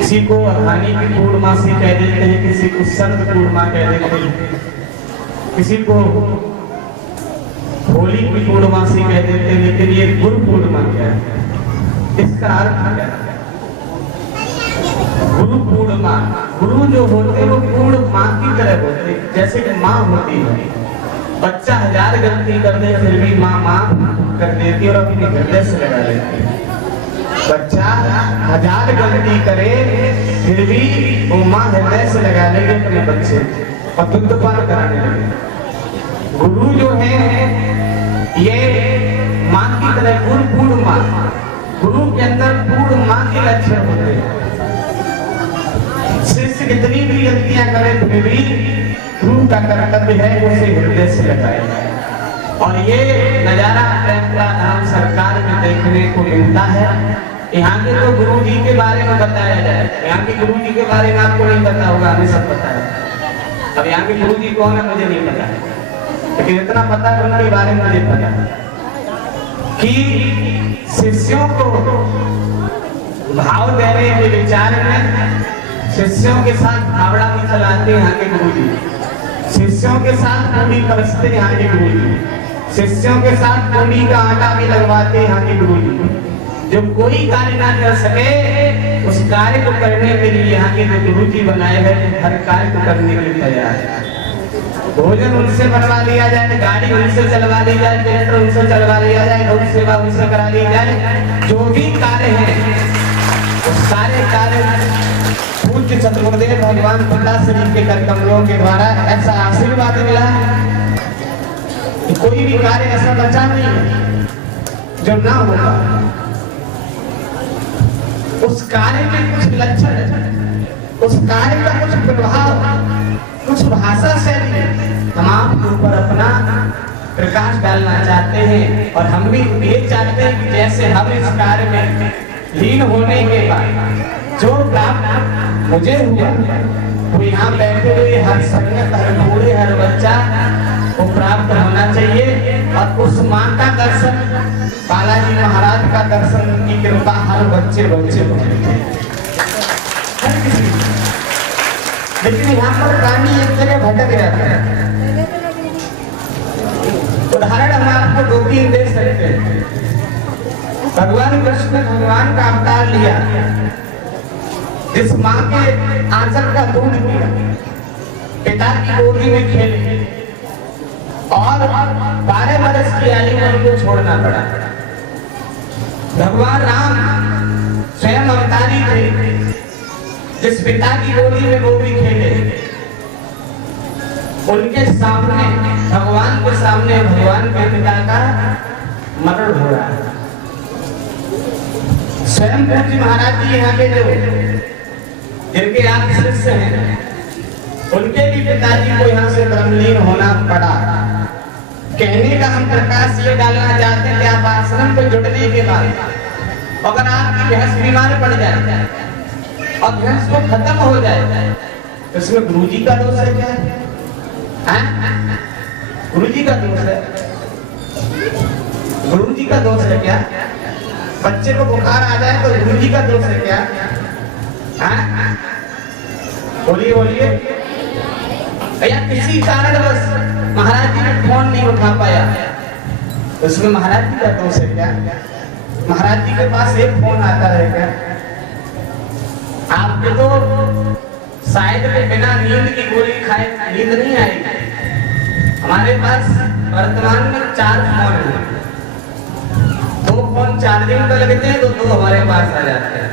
किसी को अघानी की पूर्णमासी कह देते हैं, किसी को संत पूर्णिमा कह देते हैं, किसी को होली की पूर्णमासी कह देते हैं, लेकिन ये गुरु पूर्णिमा क्या है, इसका अर्थ क्या है? गुरु पूर्णिमा, गुरु जो होते हैं वो पूर्ण माँ की तरह होते हैं, जैसे कि माँ होती है। बच्चा 1000 गलती कर दे फिर भी माँ माफ कर देती है और अपने हृदय से लगा लेती है। बच्चा 1000 गलती करे फिर भी वो माँ हृदय से लगा लेगी अपने बच्चे और दुग्ध पान कराने लगे। गुरु जो है ये माँ की तरह गुरु पूर्ण माँ, गुरु के अंदर पूर्ण माँ के लक्षण होते हैं। शिष्य कितनी भी गलतियां करे फिर भी गुरु का कर्तव्य है उसे हृदय से लगाए। और ये नजारा प्रेमला धाम सरकार में देखने को मिलता है। यहाँ के तो गुरु जी के बारे में बताया जाए, यहाँ के गुरु जी के बारे में आपको नहीं पता होगा, हमें सब पता है। अब यहाँ के गुरु जी कौन है मुझे नहीं पता, लेकिन इतना पता है उनके बारे में मुझे पता है कि शिष्यों को भाव देने के विचार में शिष्यों के साथ फावड़ा भी चलाते यहाँ के गुरु जी, शिष्यों के साथ पूरी परसते यहाँ के गुरु जी, शिष्यों के साथ पूरी का आटा भी लगवाते यहाँ के गुरु जी। जो कोई कार्य ना कर सके उस कार्य को करने के लिए यहाँ के जो गुरु जी बनाए गए हर कार्य को करने के लिए तैयार है। भोजन उनसे बनवा लिया जाए, गाड़ी उनसे चलवा ली जाए, ट्रैक्टर उनसे चलवा लिया जाए, गौ सेवा उनसे करा ली जाए। जो भी कार्य है उस सारे कार्य पूज्य चतुर्वेद भगवान पिताश्री के कर कमलों के द्वारा ऐसा आशीर्वाद मिला कि कोई भी कार्य ऐसा बचा नहीं जो ना होगा। उस कार्य में कुछ लक्षण, उस कार्य का कुछ प्रभाव, कुछ भाषा शैली हम आपके ऊपर अपना प्रकाश डालना चाहते हैं। और हम भी ये चाहते हैं कि जैसे हम इस कार्य में लीन होने के बाद जो प्राप्त मुझे हुआ वो यहाँ बैठे हुए हर संगत, हर बूढ़े, हर बच्चा वो प्राप्त होना चाहिए। और उस माँ का दर्शन, बालाजी महाराज का दर्शन की कृपा हर बच्चे बच्चे को लेकिन यहाँ पर कहानी एक जगह भटक जाता है। उदाहरण हम आपको दो तीन दे सकते हैं। भगवान कृष्ण ने भगवान का अवतार लिया, जिस माँ के आंचल का दूध पिया, पिता की गोदी में खेले और 12 वर्ष की आयु में उनको छोड़ना पड़ा। भगवान राम स्वयं अवतारी थे, जिस पिता की गोदी में वो भी खेले, उनके सामने भगवान के सामने भगवान के पिता का मरण हो रहा है। स्वयं पूज्य महाराज जी यहाँ के जो जिनके आप शिष्य हैं, उनके भी पिताजी को यहाँ से ब्रह्मलीन होना पड़ा। कहने का हम प्रकाश ये डालना चाहते हैं कि आप आश्रम को जुड़ने के बाद अगर आपकी भैंस बीमार पड़ जाए और भैंस को खत्म हो जाए तो इसमें गुरुजी का दोष है क्या? गुरुजी का दोष है? गुरुजी का दोष है क्या? बच्चे को बुखार आ जाए तो गुरुजी का दोष है क्या? बोलिए बोलिए भैया, किसी कारणवश महाराज जी ने फोन नहीं उठा पाया, उसमें महाराज जी का दोष है क्या? महाराज जी के पास एक फोन आता है क्या? आपको तो शायद में बिना नींद की गोली खाए नींद नहीं आएगी। हमारे पास वर्तमान में 4 फोन हैं, 2 फोन चार्जिंग पर लगते हैं तो 2 हमारे पास आ जाते हैं।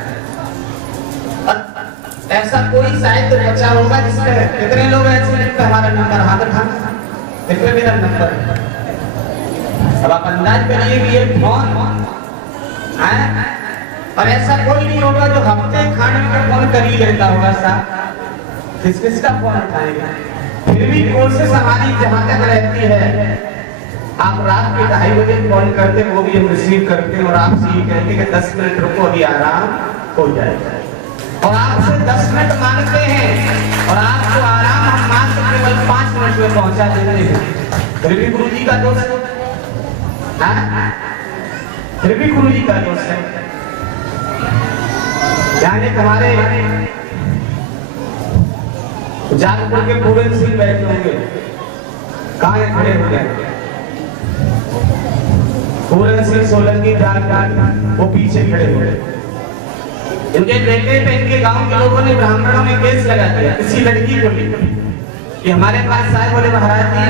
ऐसा कोई शायद तो बचा होगा जिसमें कितने लोग ऐसे जिनका हमारा नंबर हाथ उठाना, इसमें मेरा नंबर है। अब आप अंदाज करिए कि ये फोन है, और ऐसा कोई नहीं होगा जो हफ्ते खाने का फोन कर ही लेता होगा साहब, किस किस का फोन उठाएगा। फिर भी कोशिश हमारी जहां तक रहती है, आप रात के 2:30 बजे फोन करते, वो भी हम रिसीव करते और आपसे ये कहते कि 10 मिनट रुको, अभी आराम हो जाएगा, और आपसे 10 मिनट मांगते हैं और आपको आराम हम मात्र केवल 5 मिनट में पहुंचा देते हैं। फिर भी गुरुजी का दोष है, फिर भी गुरुजी का दोष है। यानी तुम्हारे जागपुर के पूरन सिंह बैठे होंगे, कहाँ खड़े हो गए? पूरन सिंह सोलंकी जागपुर, वो पीछे खड़े हो गए। इनके बेटे पे इनके गांव के लोगों ने ब्राह्मणों ने केस लगा दिया किसी लड़की को लेकर कि हमारे पास साहब बोले महाराज जी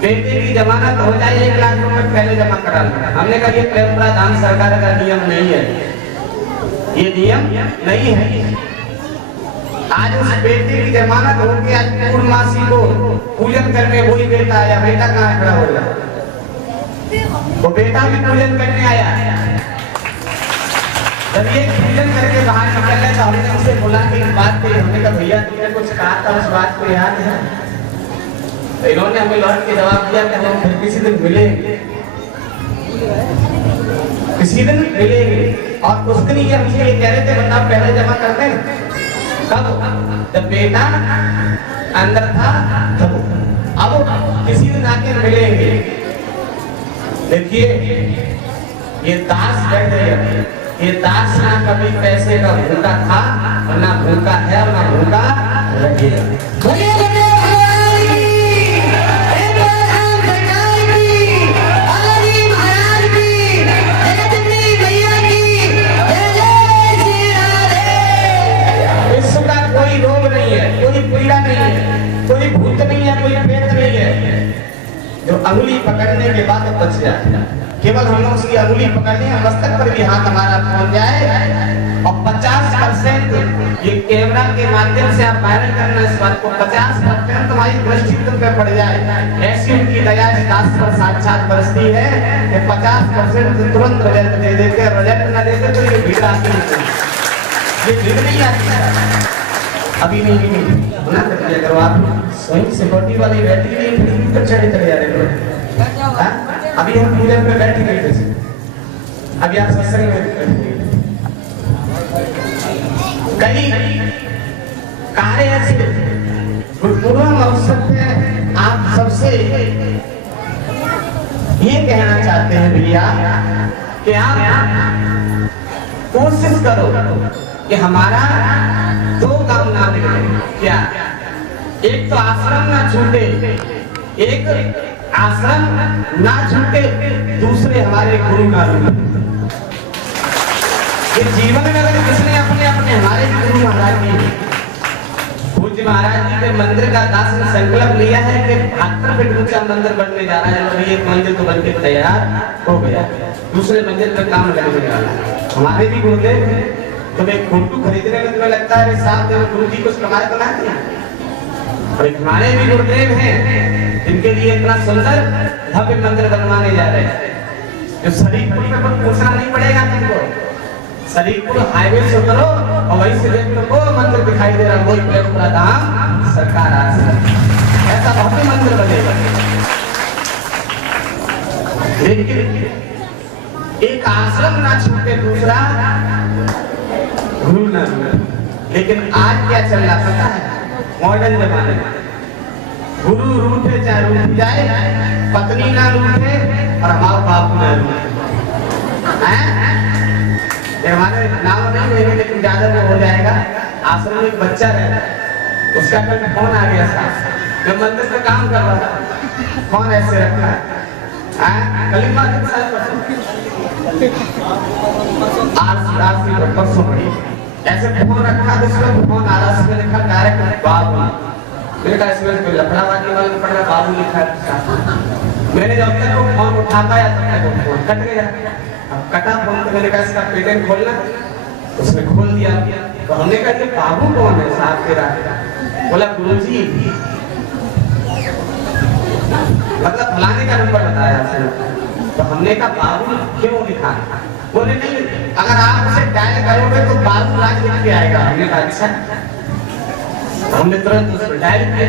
बेटे की जमानत हो जाए 1 लाख रुपए पहले जमा करा लो। हमने कहा ये प्रेमप्रधान सरकार का नियम नहीं है, ये नियम नहीं है। आज उस बेटे की जमानत हो गई, आज पूर्णमासी को पूजन करने वही बेटा आया। बेटा कहाँ खड़ा हो गया? वो बेटा भी पूजन करने आया। जब ये पूजन करके बाहर निकल गए तो हमने उसे बुला के बात कही। हमने कहा भैया तुमने कुछ कहा था, उस बात को याद है? तो इन्होंने हमें लौट के जवाब दिया कि हम फिर किसी दिन मिलेंगे, किसी दिन मिलेंगे। और उस दिन ये हमसे ये कह रहे थे बताओ पहले जमा करते हैं कब? जब बेटा अंदर था तब। अब किसी दिन आके मिलेंगे। देखिए ये दास बैठे हैं, ये दास ना कभी पैसे का भूखा था और ना भूखा है और ना भूखा रहेगा। विश्व का कोई रोग नहीं है, कोई पीड़ा नहीं है, कोई भूत नहीं है, कोई पेट नहीं है जो अंगुली पकड़ने के बाद बच जाए। केवल हम उसकी अंगुली पकड़ने, मस्तक पर भी हाथ हमारा पहुंच जाए। और 50% ये कैमरा के माध्यम से आप वायरल करना इस बात को, 50% तुम्हारी दृष्टि तुम पे पड़ जाए। ऐसी उनकी दया इस दास पर साक्षात बरसती है कि 50% तुरंत रिजल्ट दे देते। रिजल्ट न देते तो ये भीड़ आती है, ये भीड़ नहीं आती। अभी नहीं मना कर दिया करो आप, स्वयं सिक्योरिटी वाली बैठी नहीं तो चढ़े चले जा रहे लोग। अभी हम पूजन पे बैठे गए थे, अभी आप सत्संग में कई कार्य ऐसे गुरुपूर्णिमा अवसर पे आप सबसे ये कहना चाहते हैं भैया कि आप कोशिश करो कि हमारा दो काम ना निकले। क्या? एक तो आश्रम ना छूटे, एक आश्रम ना छूटे, दूसरे हमारे गुरु ना छूटे। ये जीवन में अगर किसने अपने अपने हमारे गुरु महाराज जी, पूज्य महाराज जी के मंदिर का दास ने संकल्प लिया है कि 72 फीट ऊंचा मंदिर बनने जा रहा है और एक मंदिर तो बनके तैयार हो गया, दूसरे मंदिर पे काम लगने वाला है। हमारे भी गुरुदेव हैं, तो एक फोटो खरीदने में तुम्हें लगता है साहब जब गुरु जी कुछ कमाए तो ना दिया, और हमारे भी गुरुदेव हैं जिनके लिए इतना सुंदर भव्य मंदिर बनवाने जा रहे हैं। जो शरीफपुर में पूछना नहीं पड़ेगा तुमको, शरीफपुर हाईवे से उतरो और वहीं से देख लो वो मंदिर दिखाई दे रहा है, वही प्रेमपुरा धाम सरकार आश्रम, ऐसा भव्य मंदिर बनेगा। लेकिन एक आश्रम ना छूटे, दूसरा गुरु ना छूटे। लेकिन आज क्या चल रहा पता है? मॉडर्न जमाने में गुरु रूठे चाहे रूठ जाए, पत्नी ना रूठे और माँ बाप ना रूठे। हमारे नाम नहीं लेंगे लेकिन ज्यादा वो हो जाएगा। आश्रम में एक बच्चा रहता है, उसका कल फोन आ गया था, जब मंदिर में काम कर रहा था, फोन ऐसे रखा है कलिमा के साथ आरसी परसों पड़ी, ऐसे फोन रखा तो उसमें फोन आ रहा, उसमें लिखा डायरेक्ट बाबू। मैंने कहा इसमें कोई लफड़ा वाली वाला पड़ रहा, बाबू लिखा है। मैंने जब तक वो फोन उठा पाया तब तक वो फोन कट गया। अब कटा फोन तो मैंने कहा इसका पेटेंट खोलना, उसने खोल दिया। तो हमने कहा कि बाबू कौन है साहब तेरा? बोला गुरुजी, मतलब फलाने का नंबर बताया उसने। तो हमने कहा बाबू क्यों लिखा? बोले नहीं, अगर आप उसे डायल करोगे तो बाबू राज लिख के आएगा। हमने कहा अच्छा। हमने तुरंत उसको डायल किया,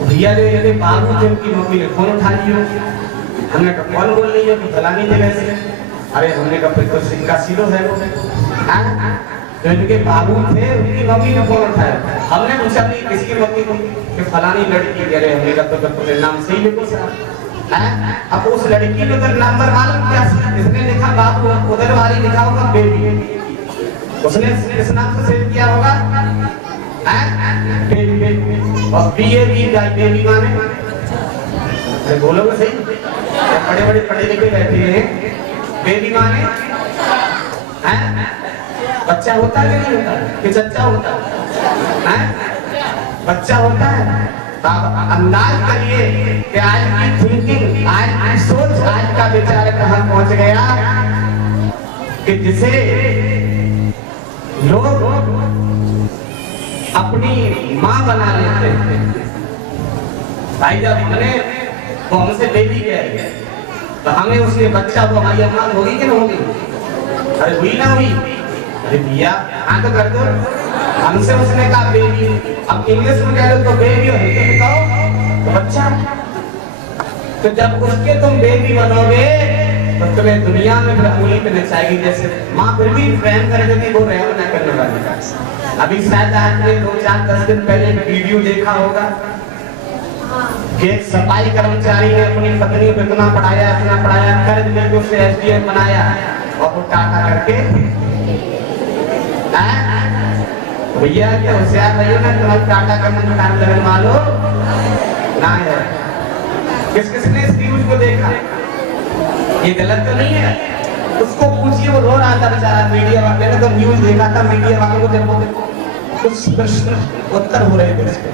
भैया जो बाबू थे उनकी मम्मी ने फोन उठा लिया। हमने कहा कौन बोल रही है? तो फलानी जगह से। अरे हमने कहा फिर तो सिक्का सीरो है वो। तो इनके बाबू थे, उनकी मम्मी ने फोन उठाया। हमने पूछा नहीं किसकी मम्मी को, कि फलानी लड़की। अरे हमने कहा तो अपने नाम से ही लिखो साहब। अब उस लड़की ने तो नंबर मालूम क्या, इसने लिखा बाबू, उधर वाली लिखा होगा बेबी, उसने किस नाम से सेव किया होगा? बेबी। और बेबी माने, अरे बोलोगे सही, बड़े बड़े पढ़े लिखे बैठे हैं। बेबी माने बच्चा होता है कि नहीं होता कि चच्चा होता है? बच्चा होता है। अंदाज करिए कि आज की थिंकिंग, आज की सोच, आज का विचार कहां पहुंच गया कि जिसे लोग अपनी मां बना लेते हैं। भाई जब हमने वो हमसे बेबी कह रही है तो हमें उसके बच्चा को हमारी अम्मा होगी कि नहीं होगी? अरे हुई ना हुई? अरे भैया हाँ तो कर दो। हमसे उसने कहा बेबी, अब इंग्लिश में कह लो तो बेबी, और हिंदी में कहो तो बच्चा। तो जब उसके तुम बेबी बनोगे तो तुम्हें दुनिया में उंगली पे नचाएगी। जैसे माँ फिर भी प्रेम कर देती, वो रहम ना करने वाली। अभी शायद आपने 2-4-10 दिन पहले वीडियो देखा होगा कि एक सफाई कर्मचारी ने अपनी पत्नी को इतना पढ़ाया, कर्ज लेके उसे एसडीएम बनाया और वो टाटा करके भैया क्या होशियार रहिए ना, तुम्हारी टाटा करने में टाइम लगन मालो ना है। किस किसने इस न्यूज को देखा? ये गलत तो नहीं है? उसको पूछिए, वो रो रहा था बेचारा। मीडिया वाले ने तो न्यूज देखा था, मीडिया वालों को जब वो कुछ प्रश्न उत्तर हो रहे थे उसके,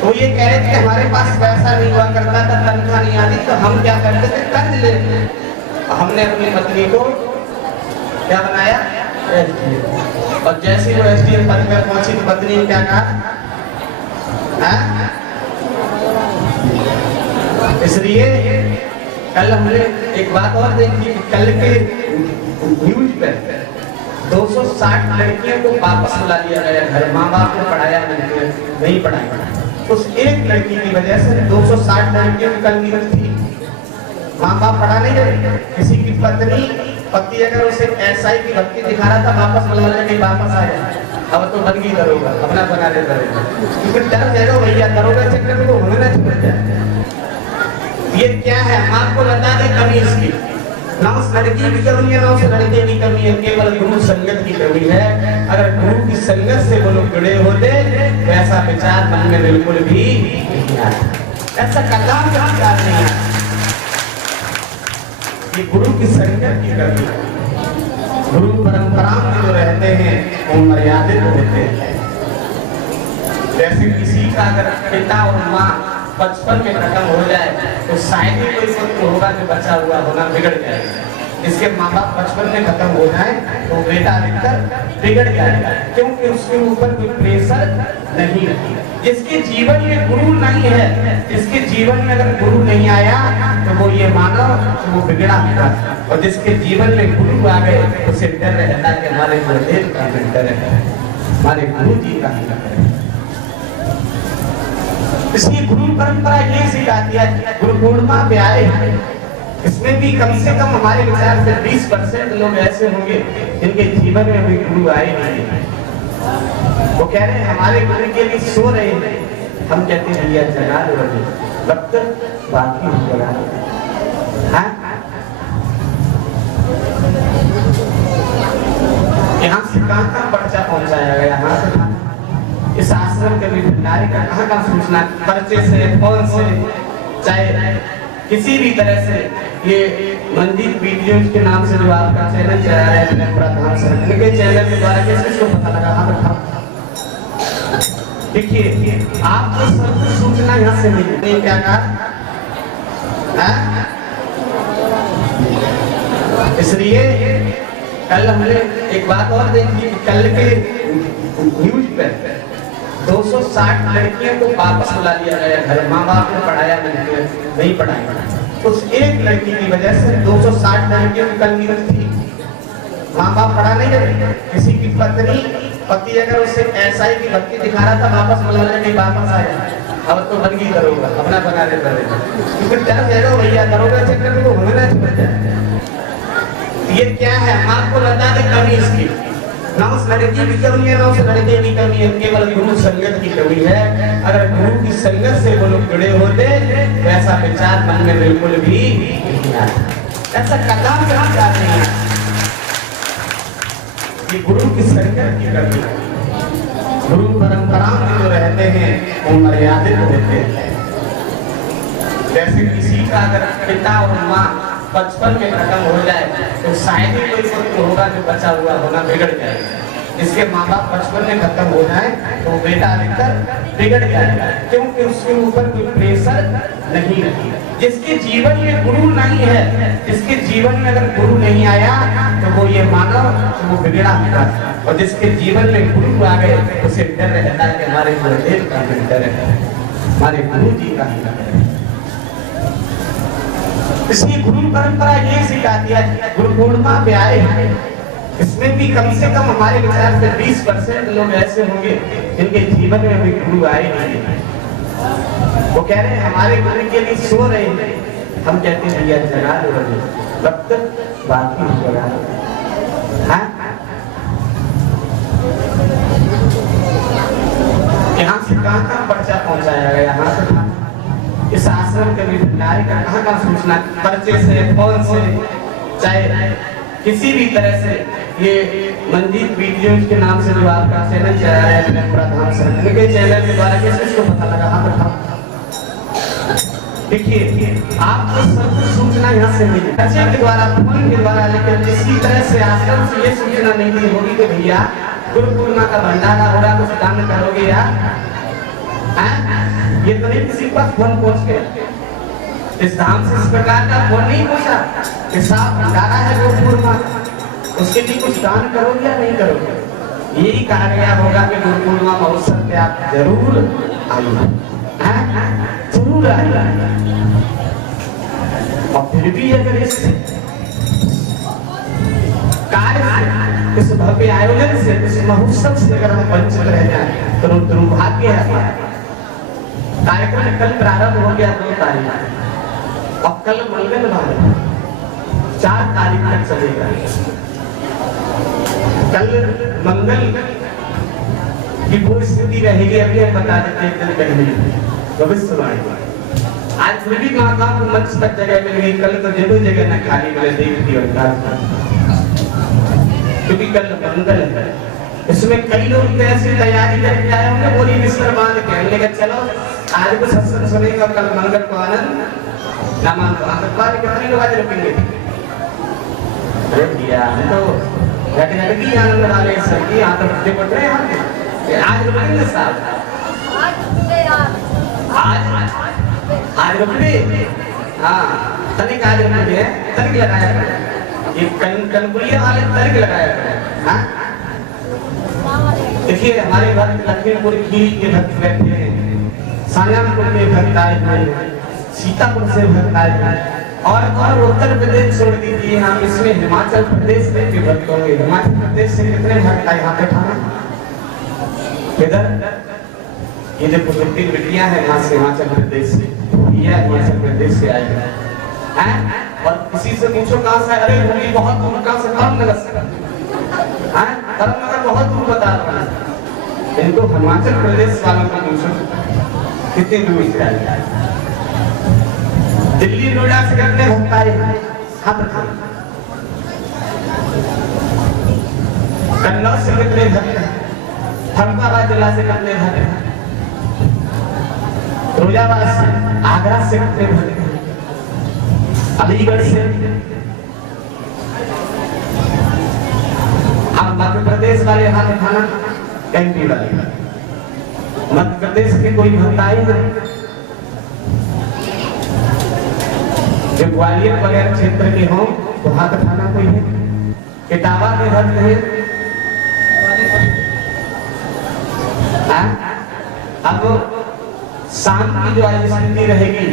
तो ये कह रहे थे कि हमारे पास पैसा नहीं हुआ करता था, तनख्वाह नहीं आती, तो हम क्या करते थे, कर्ज लेते। हमने अपनी पत्नी को क्या बनाया? और जैसे वो एसडीएम पद पर पहुंची तो पत्नी ने क्या कहा? इसलिए कल हमने एक बात और देखी, कल के न्यूज पे 260 लड़कियों को वापस बुला लिया गया घर। माँ बाप ने पढ़ाया नहीं पढ़ाया, उस एक लड़की की वजह से 260 लड़कियों की कल न्यूज थी। माँ बाप पढ़ा नहीं रहे, किसी की पति अगर उसे एसआई की भक्ति दिखा रहा था, वापस बुला लेने के वापस आया, अब तो बन गई दरोगा, अपना बना दे दरोगा। क्योंकि डर जाएगा भैया, दरोगा चक्कर में वो होने ना छूट जाए। ये क्या है? आपको बता दें तमीज की, ना उस लड़की की कमी है ना उस लड़के की कमी है, केवल गुरु संगत की कमी है। अगर गुरु की संगत से वो लोग जुड़े होते तो ऐसा विचार मन में बिल्कुल भी नहीं आता, ऐसा कदम का विचार नहीं आता। ये गुरु की संगत की कमी है। गुरु परंपरा में जो रहते हैं वो मर्यादित होते हैं। जैसे किसी का अगर पिता और माँ बचपन में खत्म हो जाए तो शायद ही कोई पुत्र होगा जो बचा हुआ होना बिगड़ जाएगा। जिसके माँ बाप बचपन में खत्म हो जाए तो बेटा अधिकतर बिगड़ जाएगा, क्योंकि उसके ऊपर कोई प्रेशर नहीं है। जिसके जीवन में गुरु नहीं है, जिसके जीवन में अगर गुरु नहीं आया तो वो ये मानो तो वो बिगड़ा हुआ, और जिसके जीवन में गुरु आ गए उसे डर रहता है कि हमारे गुरुदेव का डर है, हमारे गुरु जी का डर है। इसलिए गुरु परंपरा ये सिखाती है। गुरु पूर्णिमा पे आए, इसमें भी कम से कम हमारे विचार से 20% लोग ऐसे होंगे जिनके जीवन में भी गुरु आए नहीं। वो कह रहे हैं हमारे गुरु के लिए सो रहे हैं, हम कहते हैं भैया जगा दो अभी, वक्त बाकी हो जगा दो। यहाँ से कहाँ पर्चा पहुंचाया गया, यहाँ से इस आश्रम के भंडारे का कहाँ सूचना, पर्चे से, फोन से, चाहे किसी भी तरह से, ये मंदिर वीडियो के नाम से जो आपका चैनल चला रहा है प्रधान सर के चैनल के द्वारा कैसे इसको पता लगा? हाँ बताओ। देखिए आपको सब कुछ सूचना यहाँ से मिली। क्या कहा? इसलिए कल हमने एक बात और देखी, कल के न्यूज पे 260 लड़कियों को वापस बुला लिया गया घर। माँ बाप ने पढ़ाया नहीं पढ़ाया, उस एक लड़की की वजह से 260 लड़कियों की कल न्यूज थी। माँ बाप पढ़ा नहीं रहे, किसी की पति अगर उससे ऐसा ही की भक्ति दिखा रहा था, वापस बुलाने के वापस आया, अब तो बंदगी करोगा, अपना बना दे करेगा, क्योंकि क्या कह भैया करोगे चक्कर में होना चाहिए। ये क्या है? माँ को बता दे कमी इसकी, ना उस लड़की की कमी है ना उस लड़के की कमी है, केवल गुरु संगत की कमी है। अगर गुरु की संगत से वो लोग जुड़े होते तो ऐसा विचार मन में बिल्कुल भी नहीं आता, ऐसा कदम का विचार नहीं आता। ये गुरु की संगत की कमी है। गुरु परंपरा में जो रहते हैं वो मर्यादित होते हैं। जैसे किसी का अगर पिता और माँ बचपन में खत्म हो जाए तो शायद ही कोई पुत्र होगा जो बचा हुआ होना बिगड़ जाएगा। जिसके माँ बाप बचपन में खत्म हो जाए तो बेटा अधिकतर बिगड़ जाएगा, क्योंकि उसके ऊपर कोई प्रेशर नहीं है। जिसके जीवन में गुरु नहीं है, जिसके जीवन में अगर गुरु नहीं आया तो वो ये मानो तो वो बिगड़ा हुआ, और जिसके जीवन में गुरु आ गए उसे डर रहता है कि हमारे गुरुदेव का डर है, हमारे गुरु जी का डर है। इसलिए गुरु परंपरा ये सिखाती है। गुरु पूर्णिमा पे आए, इसमें भी कम से कम हमारे विचार से 20% लोग ऐसे होंगे जिनके जीवन में भी गुरु आए नहीं। वो कह रहे हैं हमारे गुरु के लिए सो रहे हैं, हम कहते हैं भैया जगा दो अभी, वक्त बाकी हो जगा दो। यहाँ से कहाँ पर्चा पहुंचाया गया, यहाँ से इस आश्रम के भंडारे का कहाँ सूचना, पर्चे से, फोन से, चाहे किसी भी तरह से, ये मंदिर वीडियो के नाम से जो आपका चैनल चला रहा है प्रधान सर के चैनल के द्वारा कैसे इसको पता लगा? हाँ बताओ। देखिए आपको सब कुछ सूचना यहाँ से मिली, पर्चे के द्वारा, फोन के द्वारा, लेकिन किसी तरह से आश्रम से ये सूचना नहीं मिली होगी कि भैया गुरु पूर्णिमा का भंडारा हो रहा, कुछ दान करोगे यार? ये तो नहीं किसी के पास फोन पहुंच गया, इस धाम से इस प्रकार का फोन नहीं पहुंचा कि साहब भंडारा है गुरु पूर्णिमा, उसके लिए कुछ दान करोगे या नहीं करोगे? यही कहा गया होगा कि गुरु पूर्णिमा महोत्सव पे आप जरूर आइए, जरूर आइए। और फिर भी अगर इस कार्य, इस भव्य आयोजन से, इस महोत्सव से अगर हम वंचित रह जाए तो दुर्भाग्य है हमारा। कार्यक्रम कल प्रारंभ हो गया 2 तारीख, और कल मंगलवार 4 तारीख तक चलेगा। कल मंगल की वो स्थिति रहेगी, अभी हम बता देते हैं। कल पहले भविष्यवाणी, आज फिर भी महाकाम को मंच तक जगह मिल गई, कल तो जगह जगह न खाली मिले देखती और क्योंकि कल मंगल है। इसमें कई लोग तो ऐसी तैयारी करके आए होंगे, बोली मिस्टर बांध के हमने कहा चलो आज को सत्संग सुनेंगे, कल मंगल को आनंद नामान को आतंकवाद कितने लोग आज रुकेंगे। अरे भैया हम तो घट आनंद वाले सर की आतंक पड़ रहे हैं, आज रुकेंगे साहब, आज रुके। हाँ तनिक आज रुके, तनिक लगाया करें, ये कनकुलिया वाले तनिक लगाया करें। हाँ देखिए हमारे घर लखीमपुर खीरी के भक्त बैठे हैं, सागरपुर के भक्त आए हुए हैं, सीतापुर से भक्त आए हैं, और उत्तर प्रदेश छोड़ दीजिए, हम इसमें हिमाचल प्रदेश के भक्त होंगे। हिमाचल प्रदेश से कितने भक्त आए यहाँ पे ठाना इधर, ये जो पुत्री बिटियां हैं यहाँ से हिमाचल प्रदेश से, ये हिमाचल प्रदेश से आए हैं। और किसी से पूछो कहाँ से, अरे भूमि बहुत दूर, कहाँ से, धर्मनगर से, धर्मनगर बहुत दूर बता रहा है। इनको हिमाचल प्रदेश वालों को पूछो कितनी दूर से आए। दिल्ली नोएडा से कितने भक्त आए, कन्नौज से कितने भक्त हैं, फरुखाबाद जिला से कितने भक्त हैं, फिरोजाबाद से, आगरा से कितने भक्त हैं, अलीगढ़ से। अब मध्य प्रदेश वाले हाथ उठाना, एमपी वाले, मध्य प्रदेश के कोई भक्त आए हैं जो ग्वालियर वगैरह क्षेत्र के हों तो हाथ उठाना कोई है, इटावा के भक्त हैं। अब शाम की जो स्थिति रहेगी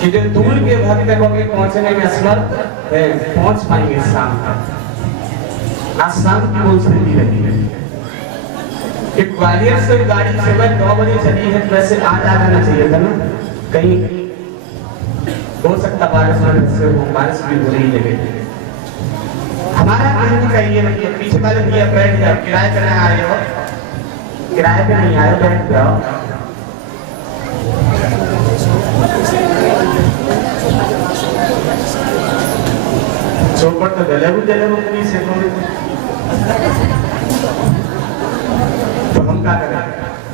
कि जो दूर के भक्त को पहुंचने में असमर्थ पहुंच पाएंगे शाम तक, आज शाम की वो स्थिति रहेगी। ग्वालियर से गाड़ी सुबह 9 बजे चली है, वैसे आज आ जाना चाहिए था ना, कहीं हो सकता बारिश से बारिश भी हो रही है। हमारा कहने का ये मतलब पीछे वाले भैया बैठ जाओ, किराए पे नहीं आए हो, किराए पे नहीं आए बैठ जाओ। चौपट तो जले वो से तो हम क्या करें,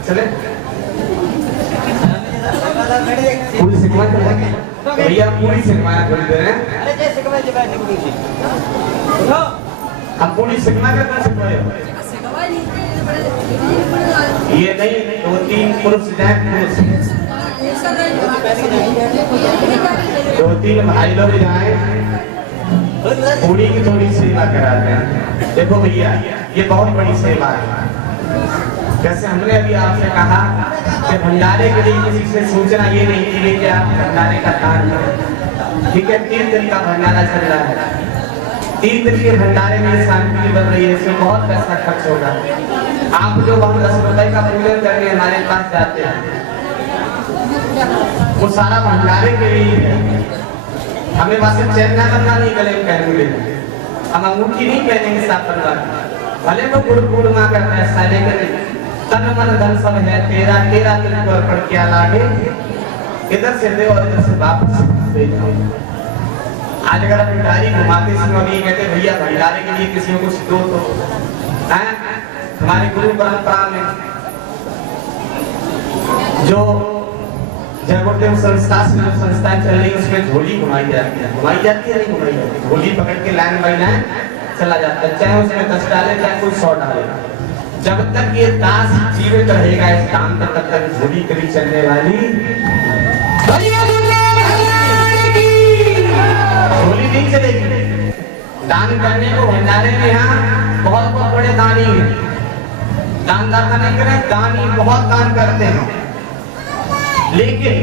चले पूरी सिखवा भैया, पूरी सिखवाया थोड़ी देर है, हम पूरी सिखवा कर कौन सिखवाए, ये नहीं 2-3 पुरुष जाए, 2-3 भाई लोग जाए, पूरी की थोड़ी सेवा कराते हैं। देखो भैया ये बहुत बड़ी सेवा है। जैसे हमने अभी आपसे कहा कि भंडारे के लिए किसी से सूचना ये नहीं थी कि आप भंडारे का दान करें, ठीक है। 3 दिन का भंडारा चल रहा है, 3 दिन के भंडारे में सामग्री बन रही है, इसमें बहुत पैसा खर्च होगा। आप जो हम 10 रुपए का पूजन करके हमारे पास जाते हैं, वो सारा भंडारे के लिए है। हमें वहां से चैन ना बनना नहीं, गले में पहनेंगे, हम अंगूठी नहीं पहनेंगे साफ बनवा, भले वो गुड़ माँ का पैसा लेकर तन मन धन सब है तेरा, तेरा दिल को अर्पण किया लागे, इधर से दे और इधर से वापस ले जाओ। आज अगर हम गाड़ी घुमाते समय ये कहते भैया भंडारे के लिए किसी को कुछ दो तो है, हमारे गुरु परंपरा में जो जयगुरुदेव संस्था से संस्थाएं चल रही है उसमें झोली घुमाई जाती है, नहीं घुमाई जाती, झोली पकड़ के लाइन बाई लाइन चला जाता है, चाहे उसमें 10 डाले चाहे कोई 100 डाले। जब तक ये दास जीवित रहेगा इस दान तक, तब तक झोली करी चलने वाली झोली नहीं चलेगी। दान करने को भंडारे में यहाँ बहुत बहुत बड़े दानी है, दानदाता नहीं करे, दानी बहुत दान करते हैं, लेकिन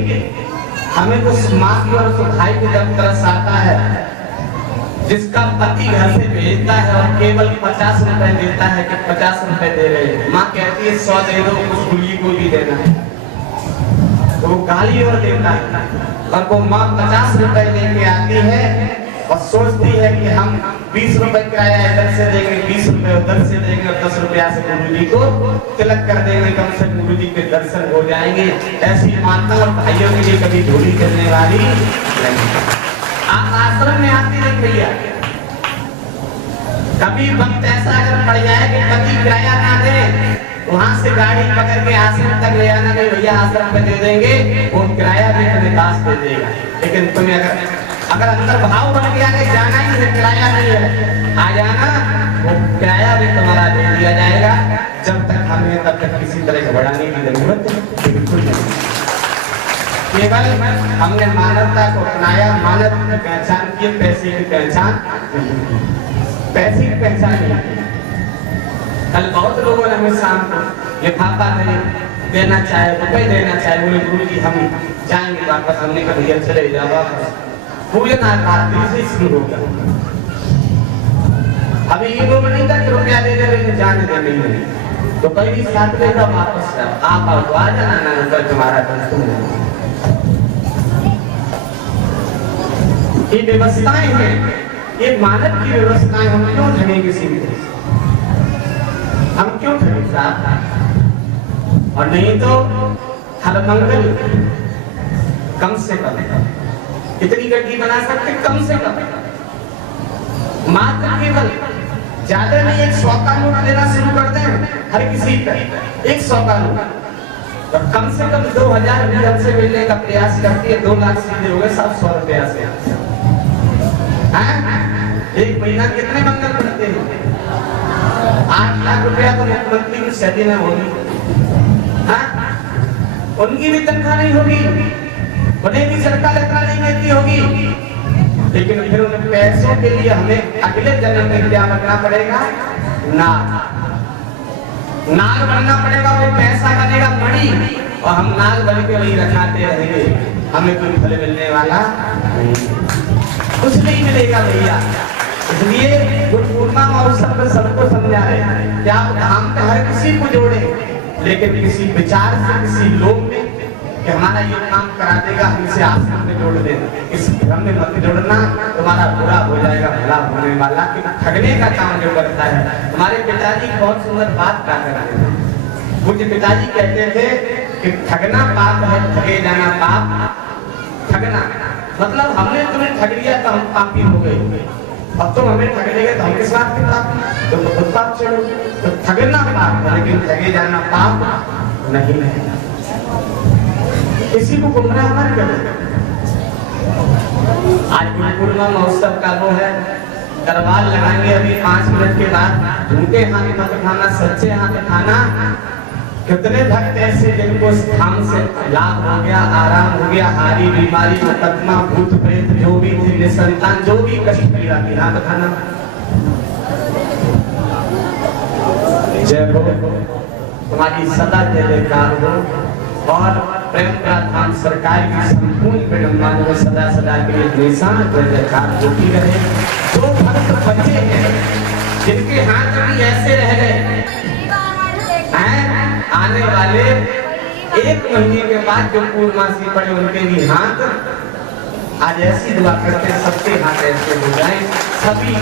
हमें तो माँ की और उस भाई की जब तरस आता है जिसका पति घर से भेजता है और केवल 50 रुपए देता है कि 50 रुपए दे रहे हैं, माँ कहती है 100 दे दो, उस गुली को भी देना है, तो वो गाली और देता है, और वो माँ 50 रुपए लेके आती है और सोचती है कि हम 20 रुपए किराया इधर से देंगे, 20 रुपए उधर से देंगे और 10 रुपया से गुरु जी को तिलक कर देंगे, कम से गुरु जी के दर्शन हो जाएंगे। ऐसी माता और भाइयों के लिए कभी धूली करने वाली नहीं। आप आश्रम में आती नहीं भैया, कभी वक्त ऐसा अगर पड़ जाए कि पति किराया ना दे, वहां से गाड़ी पकड़ के आश्रम तक ले आना कि भैया आश्रम में दे देंगे, वो किराया भी तुम्हें दास दे देगा। लेकिन तुम्हें अगर अंदर भाव बन गया कि जाना ही है, किराया नहीं है, आ जाना, वो किराया भी तुम्हारा दे दिया जाएगा। जब तक हमें तब तक किसी तरह का बढ़ाने की जरूरत बिल्कुल नहीं। केवल हमने मानवता को अपनाया, मानव की पहचान की, पैसे की पहचान, पैसे की पहचान नहीं। कल बहुत लोगों ने हमें शाम को लिफाफा देना चाहे, रुपए देना चाहे, बोले गुरु जी हम जाएंगे वापस। हमने कहा भैया चले जाओ वापस, पूजन रात्रि से शुरू होगा। अभी ये लोग नहीं था कि रुपया दे दे जाने दे नहीं, तो कहीं साथ लेगा वापस आप आओ, आ जाना ना रुपये तुम्हारा तुम। ये व्यवस्थाएं हैं, ये मानव की व्यवस्थाएं, हम क्यों ठगे किसी को, हम क्यों ठगे साहब। और नहीं तो हर मंगल कम से कम इतनी गड्डी बना सकते, कम से कम मात्र केवल ज्यादा नहीं 100 का नोट देना शुरू कर दें हर किसी का, 100 का नोट, और कम से कम 2000 भी हमसे मिलने का प्रयास करती है। 2 लाख सीधे हो गए 700 रुपया से। एक महीना कितने मंगल बनते हैं? 8 लाख रुपया तो मुख्यमंत्री की सैलरी में होगी, उनकी भी तनख्वाह नहीं होगी, उन्हें भी सरकार इतना नहीं देती होगी। लेकिन फिर उन पैसों के लिए हमें अगले जन्म में क्या बनना पड़ेगा? नाग बनना पड़ेगा। वो पैसा बनेगा मणि और हम नाग बन के वही रखाते रहेंगे, हमें कोई फल मिलने वाला नहीं, कुछ नहीं मिलेगा भैया। इसलिए गुरु पूर्णिमा महोत्सव में सबको समझा रहे हैं कि आप धाम पे हर किसी को जोड़े, लेकिन किसी विचार से, किसी लोग में कि हमारा ये काम करा देगा, हम इसे आश्रम में जोड़ देना, इस भ्रम में मत जोड़ना, तुम्हारा बुरा हो जाएगा, भला होने वाला। कि ठगने का काम जो करता है। हमारे पिताजी बहुत सुंदर बात कहा करते थे, मुझे पिताजी कहते थे कि ठगना पाप है, ठगे जाना पाप। ठगना मतलब हमने तुम्हें ठग लिया तो हम पापी हो गए, अब तुम हमें ठग लेंगे तो हम किस बात के पाप, तो खुद पाप चढ़ो। तो ठगना पाप है, लेकिन ठगे जाना पाप नहीं है। किसी को गुमराह मत करो। आज गुरु पूर्णिमा महोत्सव का वो है, दरबार लगाएंगे अभी 5 मिनट के बाद। झूठे हाथ मत खाना, सच्चे हाथ खाना। कितने भक्त ऐसे जिनको स्थान से लाभ हो गया, आराम हो गया, हारी बीमारी, मुकदमा, भूत प्रेत जो भी थे, निसंतान जो भी कष्ट पीड़ा थी, हाथ खाना। जय हो, तुम्हारी सदा जय जयकार हो और प्रेम का धाम सरकार की संपूर्ण ब्रह्मांड में सदा सदा के लिए हमेशा जय जयकार होती रहे। जो भक्त बचे हैं, जिनके हाथ भी ऐसे रह गए, आने वाले 1 महीने के बाद जो पूर्णमासी पड़े उनके भी हाथ आज ऐसी दुआ करते हैं, सबके हाथ ऐसे हो जाए। सभी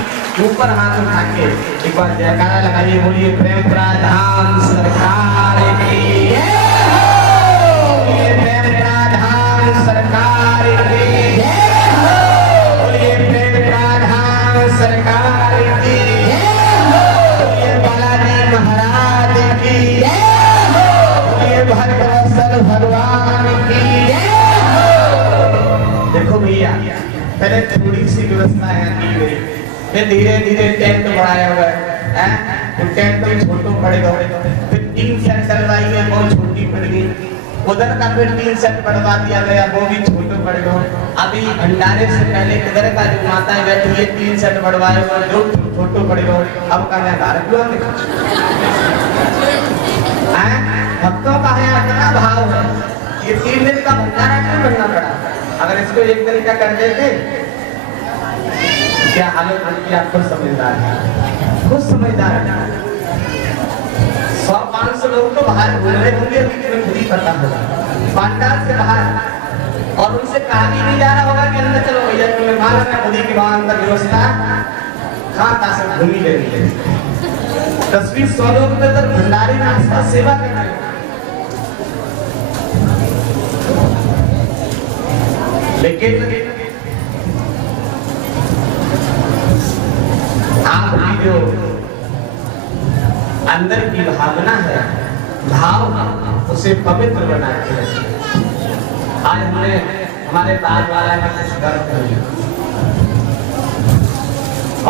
ऊपर हाथ उठा के एक बार जयकारा लगाइए, बोलिए प्रेम का धाम सरकार की, सरकार की, बोलिए प्रेम का धाम सरकार की, बोलिए बालाजी महाराज की, बोलिए भद्रवत्सल भगवान की। देखो भैया, पहले थोड़ी सी व्यवस्था यहाँ की गई, फिर धीरे धीरे टेंट बढ़ाया हुआ है, तो टेंट तो छोटो पड़ गए, फिर 3 सेट डलवाई गई, बहुत छोटी पड़ गई। उधर का फिर 3 सेट बढ़वा दिया गया, वो भी छोटे पड़ गए। अभी भंडारे से पहले इधर का जो माता बैठी है 3 सेट बढ़वाए हुए, जो छोटे पड़ गए। अब का भक्तों का है इतना भाव है, ये 3 दिन का भंडारा क्यों करना पड़ा? अगर इसको 1 दिन का कर देते क्या हालत होती? आप खुद समझदार है, खुद समझदार है। 100-500 लोग तो बाहर घूम रहे होंगे, लेकिन खुद ही पता होगा। पंडाल से बाहर और उनसे कहा भी नहीं जा रहा होगा कि अंदर चलो भैया तुम्हें मालूम है खुदी की वहां अंदर व्यवस्था कहाँ तासे घूमी ले रही है 10-20 लोग में तो भंडारी में आसपास सेवा कर रहे हैं लेकिन आपकी जो अंदर की भावना है भाव उसे पवित्र बनाते हैं। आज हमने हमारे बाल वाला में कुछ गर्व कर लिया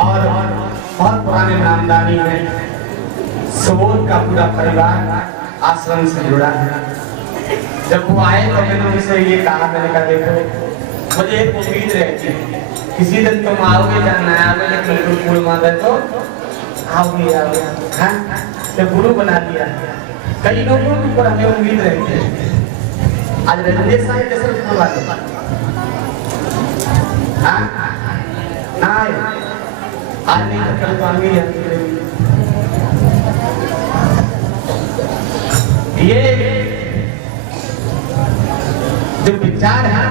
और बहुत पुराने नामदानी में सोल का पूरा परिवार आश्रम से जुड़ा है। जब वो आए तो मैंने उनसे ये कहा मैंने कहा देखो मुझे एक उम्मीद रहती है किसी दिन तुम आओगे या न आओगे लेकिन गुरु माता तो आओगे हाँ तो गुरु बना दिया कई लोगों की पर हमें उम्मीद रहती है। आज रंजेश साहब कैसे करवा दो हाँ ना आज नहीं तो कल तो आएंगे ये जो विचार है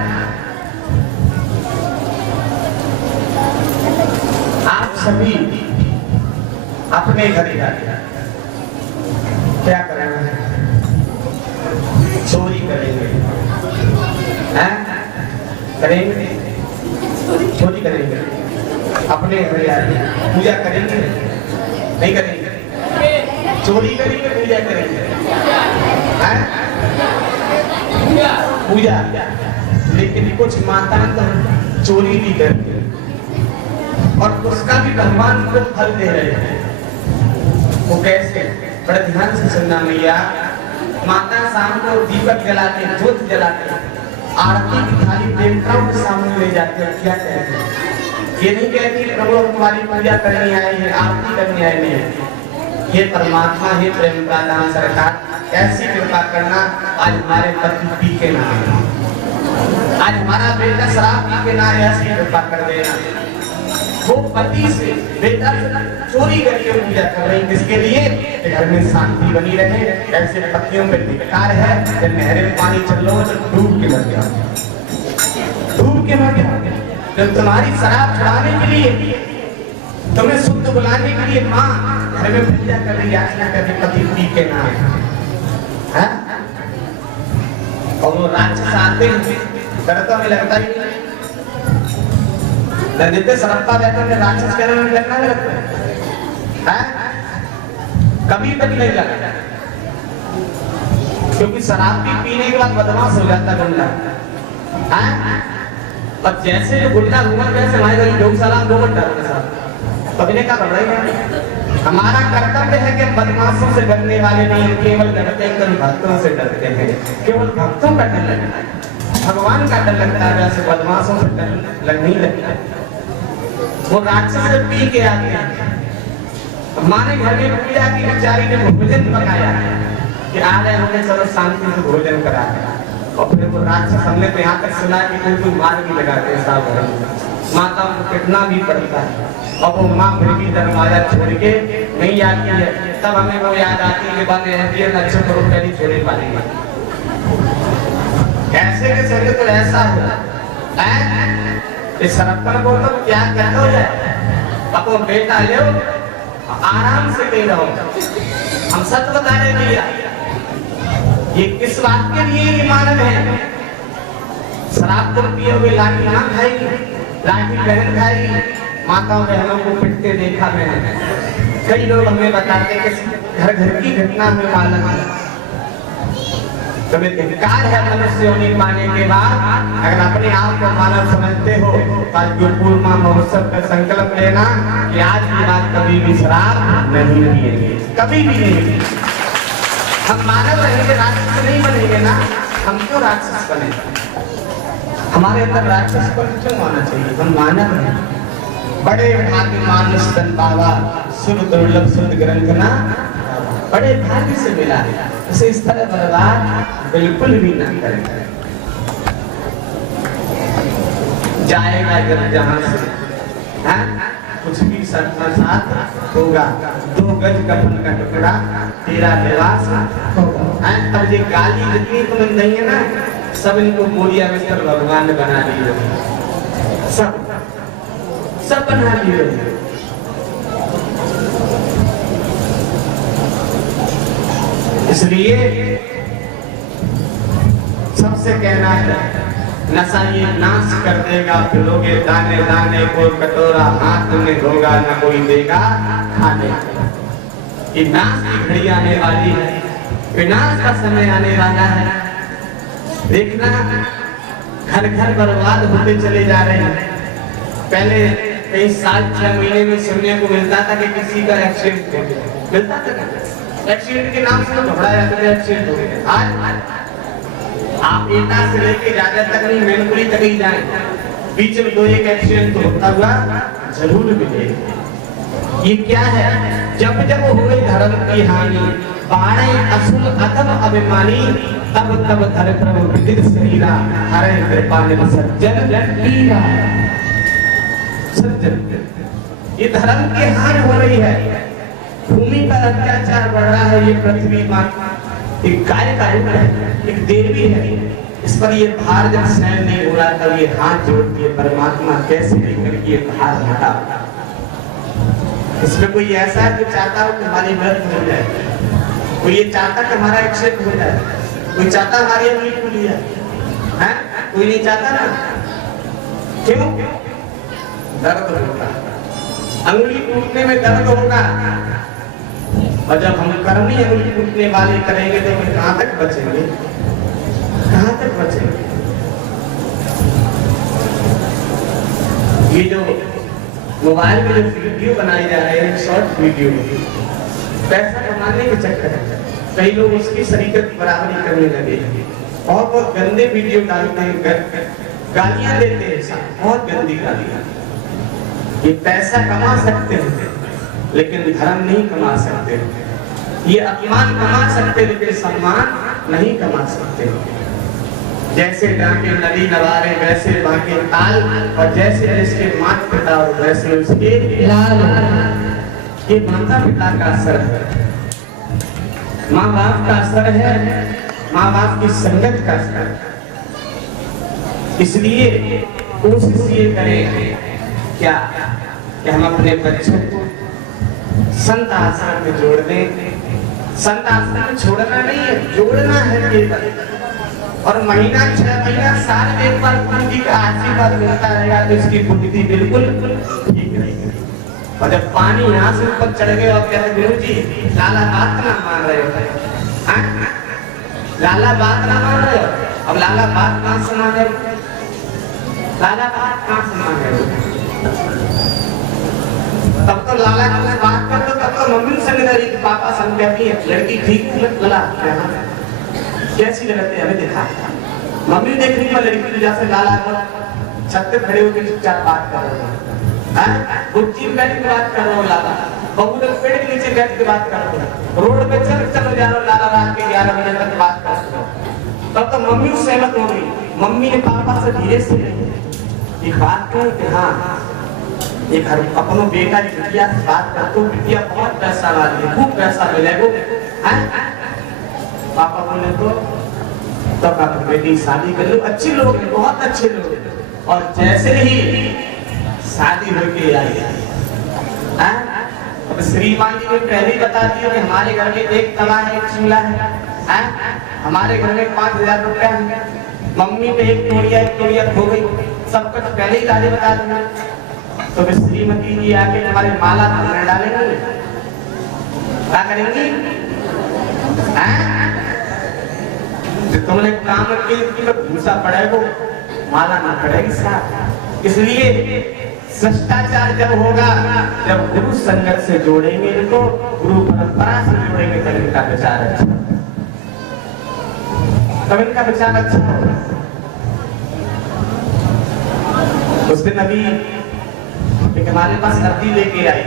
आप सभी अपने घर क्या करेंगे चोरी करेंगे हैं करेंगे चोरी करेंगे अपने घर पूजा करेंगे नहीं करेंगे चोरी करेंगे पूजा करेंगे हैं पूजा लेकिन कुछ माता तो चोरी भी करती और उसका भी भगवान को फल दे रहे हैं। वो कैसे बड़े ध्यान से सुनना मैया माता शाम को दीपक जलाते ज्योत जलाते आरती की थाली देवताओं के सामने ले जाते हैं क्या कहते हैं ये नहीं कहती प्रभु तुम्हारी पूजा करने आए हैं आरती करने आए नहीं ये परमात्मा ही प्रेम प्रदान सरकार ऐसी कृपा करना आज हमारे पति पी के ना आज हमारा बेटा शराब पी के ना ऐसी कृपा कर देना वो पति से बेटा चोरी करके पूजा कर रही किसके लिए घर में शांति बनी रहे। ऐसे पतियों पे धिक्कार है जब नहर में पानी चल लो तो डूब के मर गया डूब के मर गया जब तुम्हारी शराब छुड़ाने के लिए तुम्हें शुद्ध बुलाने के लिए माँ घर में पूजा कर रही याचना करके पति पी के ना है और वो राक्षस आते डरता में लगता ही जितने सरप्पा रहते हैं राक्षस के में लगना लगता है कभी तक नहीं लगा क्योंकि शराब भी पीने के बाद बदमाश हो जाता गुंडा है और जैसे जो गुंडा घूमर वैसे हमारे घर गौशाला 2 घंटा कभी ने कहा बढ़ हमारा कर्तव्य है कि बदमाशों से डरने वाले नहीं केवल डरते हैं भक्तों से डरते हैं केवल भक्तों का डर लगता है भगवान का डर लगता है वैसे बदमाशों से डर नहीं लगता वो राक्षस से पी के आते हैं माने घर में पूजा की बेचारी ने भोजन पकाया कि आ रहे होंगे चलो शांति से भोजन करा और फिर वो राक्षस हमने तो यहाँ तक सुना कि कोई मार भी लगाते हैं साहब माता को कितना भी पड़ता है और वो माँ फिर भी दरवाजा छोड़ के नहीं आती है तब हमें वो याद आती है कि बातें रहती है अच्छे करो पहले छोड़े पानी कैसे के संग तो ऐसा हो इस सरप्पन को तो क्या कहते हो अपो बेटा ले आराम से कह रहो हम सच बता रहे भैया ये किस बात के लिए ये मानव है शराब तो पियोगे लाठी ना खाएगी लाठी बहन खाएगी माताओं बहनों को पिटते देखा मैंने कई लोग हमें बताते कि घर घर की घटना में मालूम है तुम्हें धिक्कार है मनुष्य होने पाने के बाद अगर अपने आप को मानव समझते हो तो आज गुरुपूर्णिमा महोत्सव का संकल्प लेना कि आज की बात कभी भी शराब नहीं पिएंगे कभी भी नहीं हम मानव रहेंगे राक्षस नहीं बनेंगे ना हम क्यों राक्षस बने हमारे अंदर राक्षस को क्यों आना चाहिए हम मानव हैं बड़े भाग्य मानुष तन पावा शुभ दुर्लभ शुद्ध ग्रंथ ना बड़े भाग्य से मिला उसे इस तरह बर्बाद बिल्कुल भी ना करें जाएगा जब जहां से है कुछ भी साथ होगा 2 गज कफन का टुकड़ा तेरा लिबास होगा अब ये गाली जितनी तुम्हें नहीं है ना सब इनको बोलिया मिस्टर भगवान बना दिए, सब बना दिए। इसलिए सबसे कहना है, नशा ये नाश कर देगा, फिरोगे दाने दाने को कटोरा हाथ में होगा न कोई देगा खाने। ये नाश की घड़ी आने वाली है, विनाश का समय आने वाला है। देखना घर घर बर्बाद होते चले जा रहे हैं। पहले कई साल 6 महीने में सुनने को मिलता था कि किसी का एक्सीडेंट हो गया, मिलता था ना, एक्सीडेंट के नाम से घबराया जाता था, एक्सीडेंट हो गया। आज आप एटा से लेके ज्यादा तक नहीं, मैनपुरी तक ही जाए, बीच में 2-1 एक्सीडेंट तो होता हुआ जरूर मिलेगा। ये क्या है? जब जब हुए धर्म की हानि, बाणे असुर अधम अभिमानी, तब तब धर प्रभु विदित शरीरा, हरे कृपा निधि सज्जन कीरा। सज्जन, ये धर्म की हानि हो रही है, भूमि पर अत्याचार बढ़ रहा है। ये पृथ्वी माँ एक गाय का रूप है, एक देवी है, इस पर ये भार जब सहन नहीं हो रहा तब ये हाथ जोड़ती है, परमात्मा कैसे लेकर ये भार हटा। इसमें कोई ऐसा है जो चाहता हो कि हमारी मृत्यु हो जाए, कोई ये चाहता कि हमारा एक्सीडेंट हो जाए, कोई चाहता हमारी अंगुली टूट जाए, कोई नहीं चाहता ना। क्यों? दर्द होगा, अंगुली टूटने में दर्द होगा, और जब हम कर्मी अंगुली टूटने वाले करेंगे तो हम कहां तक बचेंगे, कहां तक बचेंगे। ये जो मोबाइल में जो वीडियो बनाई जा रहे हैं, शॉर्ट वीडियो, पैसा कमाने के चक्कर है, कई लोग उसकी शरीकत बराबरी करने लगे और बहुत गंदे वीडियो डालते हैं, गालियां देते हैं, बहुत गंदी गालियां। ये पैसा कमा सकते हैं लेकिन धर्म नहीं कमा सकते, ये अपमान कमा सकते लेकिन सम्मान नहीं कमा सकते। जैसे डांके नदी नवारे वैसे बांके ताल, और जैसे जिसके माता पिता और वैसे उसके लाल। ये माता पिता का असर है, माँ बाप का असर है, माँ बाप की संगत का असर है। इसलिए कोशिश ये करें क्या कि हम अपने बच्चों को संत आश्रम में जोड़ दें। संत आश्रम में छोड़ना नहीं है, जोड़ना है केवल। और महीना 6 महीना साल में एक बार गुरु जी का आशीर्वाद मिलता रहेगा तो इसकी बुद्धि बिल्कुल ठीक रहेगी। और जब पानी यहाँ से ऊपर चढ़ गए और कहते गुरु जी लाला बात ना मान रहे हो, लाला बात ना मान रहे हो, अब लाला बात कहाँ से मान रहे हो, लाला बात कहाँ से मान रहे हो। तब तो लाला की बात कर दो, तब तो मम्मी संग रही थी, पापा संग कहती है लड़की ठीक लगा कैसी लगती है, हमें देखा मम्मी देखने पर लड़की तो जैसे लाला को छत पे खड़े होकर चुपचाप बात कर रहे हो, कुर्सी में बैठ के बात कर रहे हो, लाला बबू लोग पेड़ के नीचे बैठ के बात कर रहे हो, रोड पे चल जा रहे हो, लाला रात के 11 बजे तक बात कर रहे हो। तब तो मम्मी सहमत हो गई, मम्मी ने पापा से धीरे से एक बात कही कि हाँ ये घर अपनों बेटा की बिटिया से बात कर, तो बिटिया बहुत पैसा वाली है, खूब पैसा मिलेगा। पापा बोले तो तब आप बेटी शादी कर लो, अच्छे लोग हैं, बहुत अच्छे लोग हैं। और जैसे ही शादी होके आई, अब श्रीमान जी ने पहले बता दिया कि हमारे घर में एक तवा है, एक चूल्हा है, हमारे घर में 5000 रुपया है, मम्मी पे एक तोड़िया खो गई, सब कुछ पहले ही दादी बता दिया। तो श्रीमती जी आके हमारे माला भर डालेंगे, क्या करेंगी? तुमने काम किया भूसा पड़ेगा, माला ना पड़ेगी साथ। इसलिए शिष्टाचार जब होगा, जब गुरु संगत से जोड़ेंगे इनको, गुरु परंपरा से जोड़ेंगे तब इनका विचार अच्छा, तब इनका विचार अच्छा होगा। उस दिन अभी हमारे पास अर्जी लेके आई,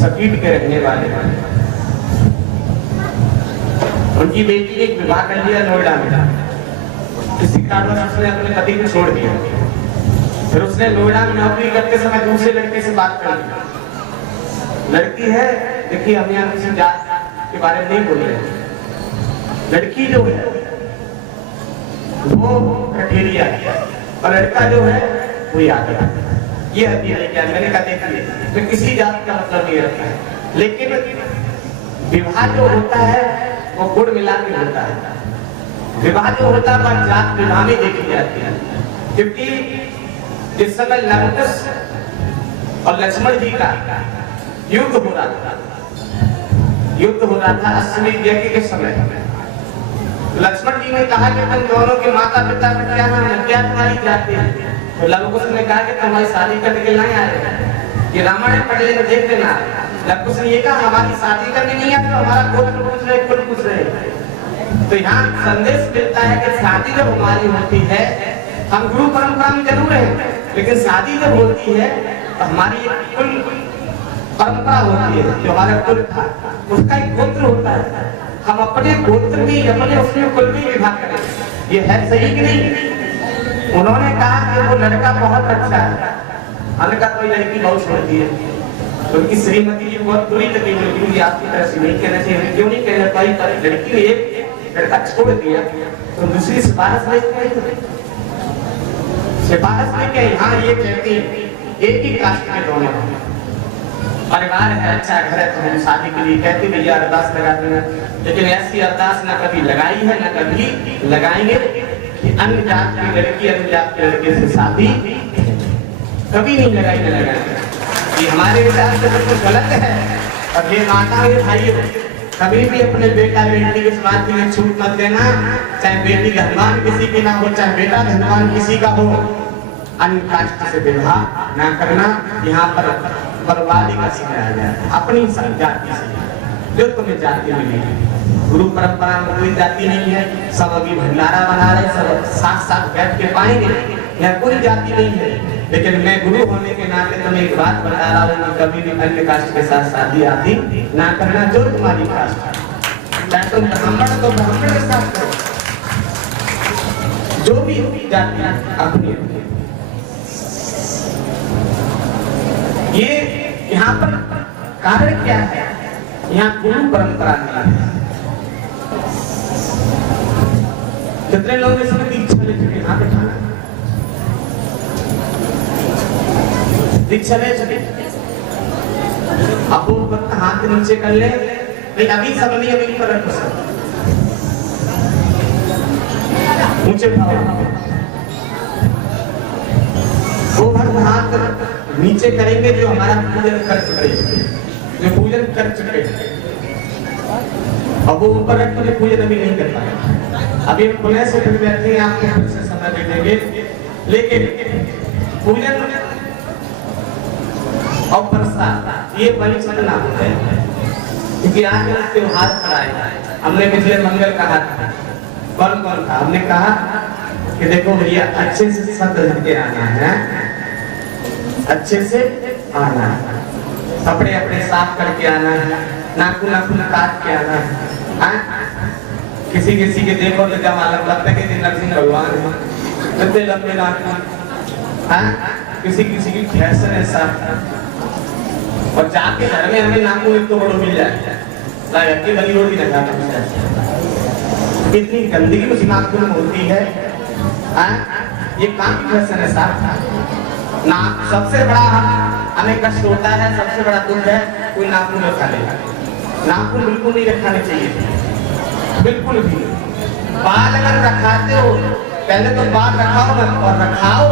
सकीट के रहने वाले, उनकी बेटी ने एक विवाह कर लिया नोएडा में, किसी कारणवश उसने अपने पति को छोड़ दिया, फिर उसने नोएडा में नौकरी करते समय दूसरे लड़के से बात कर ली। लड़की है, देखिए हम यहाँ किसी जात के बारे में नहीं बोल रहे, लड़की जो है वो कठेरिया और लड़का जो है वो यादव। ये हथियार क्या मैंने कहा देखिए, तो किसी जात का मतलब नहीं रखा है, लेकिन विवाह जो होता है वो गुण मिला के होता है। विवाह जो होता है वह जात विवाह में देखी जाती है, क्योंकि जिस समय लंकुश और लक्ष्मण जी का युद्ध हो रहा था अश्वमेध यज्ञ के समय, लक्ष्मण जी ने कहा कि तुम दोनों के माता पिता का क्या नाम है, क्या तुम्हारी जाति है? तो लंकुश ने कहा कि तुम्हारी शादी करने के नहीं आए, ये रामायण पढ़ लेकर देख लेना। लंकुश ने ये कहा हमारी शादी करने नहीं आए तो हमारा गोत्र पूछ रहे, कुल पूछ रहे। तो यहाँ संदेश मिलता है कि शादी जब हमारी होती है, हम गुरु परंपरा में जरूर है, लेकिन शादी जब होती है तो हमारी एक कुल परंपरा होती है, जो हमारा कुल था उसका एक गोत्र होता है। हम अपने गोत्र में अपने उसमें कुल में विवाह करें, ये है सही कि नहीं? उन्होंने कहा कि वो लड़का बहुत अच्छा है, हमने कहा कोई लड़की बहुत छोड़ती है, तो उनकी श्रीमती जी बहुत बुरी लगी, क्योंकि आपकी तरफ से नहीं कहना चाहिए, क्यों नहीं कहना चाहिए? पर लड़की ने एक लड़का छोड़ दिया तो दूसरी सिफारिश में क्या यहाँ ये कहती एक ही कास्ट के दोनों परिवार है, अच्छा घर है, तो हम शादी के लिए कहते भैया अरदास लगा देना, लेकिन ऐसी अरदास ना कभी लगाई है ना कभी लगाएंगे कि अन्य जात की लड़की अन्य जात के लड़के से शादी कभी नहीं लगाई न लगाएंगे। ये हमारे विचार से बिल्कुल गलत है। और ये माता ये भाइयों, कभी भी अपने बेटा बेटी के बात में छूट मत देना, चाहे बेटी धनवान किसी की ना हो, चाहे बेटा धनवान किसी का हो, अन्य कास्ट से विवाह ना करना। यहाँ पर बर्बादी का सिखाया गया है अपनी जाति से, जो तुम्हें जाति मिलेगी। गुरु परंपरा में कोई जाति नहीं है, सब अभी भंडारा बना रहे, सब साथ साथ बैठ के पाएंगे, यहाँ कोई जाति नहीं है। लेकिन मैं गुरु होने के नाते तुम्हें एक बात बता रहा हूँ कि कभी भी अन्य कास्ट के साथ शादी आदि ना करना, जो तुम्हारी कास्ट, चाहे तुम ब्राह्मण तो ब्राह्मण के साथ करो, जो भी जाति अपनी। ये यहाँ पर कारण क्या है? यहाँ गुरु परंपरा नहीं है। कितने लोग इसमें दीक्षा ले चुके? यहाँ पे खाना दीक्षा ले चुके, अब वो हाथ नीचे कर ले, नहीं अभी सब नहीं, अभी पर रखो सब ऊंचे भाव, वो भक्त हाथ नीचे करेंगे जो हमारा पूजन कर चुके, जो पूजन कर चुके, अब वो ऊपर रख के पूजन अभी नहीं कर पाए। अभी हम पुनः से फिर बैठे हैं, आपको फिर से समय दे देंगे, लेकिन पूजन और प्रसाद ये परिचय ना होता है, क्योंकि आज त्योहार खड़ा है। हमने पिछले मंगल कहा था, कौन कौन था? हमने कहा कि देखो भैया अच्छे से सज के आना है, अच्छे से आना है, कपड़े अपने साफ करके आना है, नाखून नाखून काट के आना है। किसी किसी के देखो तो क्या मालूम लगता है कि नरसिंह भगवान है, इतने लंबे नाखून, किसी किसी की फैशन है साफ, और जाके घर में हमें नाखून एक तो बड़ो मिल जाए, अक्की भली रोटी न खाता, इतनी गंदगी उस नाखून में होती है। ये काम की फैशन है साफ ना। सबसे बड़ा हमें कष्ट होता है, सबसे बड़ा दुख है कोई नाखून रखा लेगा। नाखून बिल्कुल नहीं रखाने चाहिए, बिल्कुल भी। बाल अगर रखाते हो पहले तो बाल रखाओ ना, और रखाओ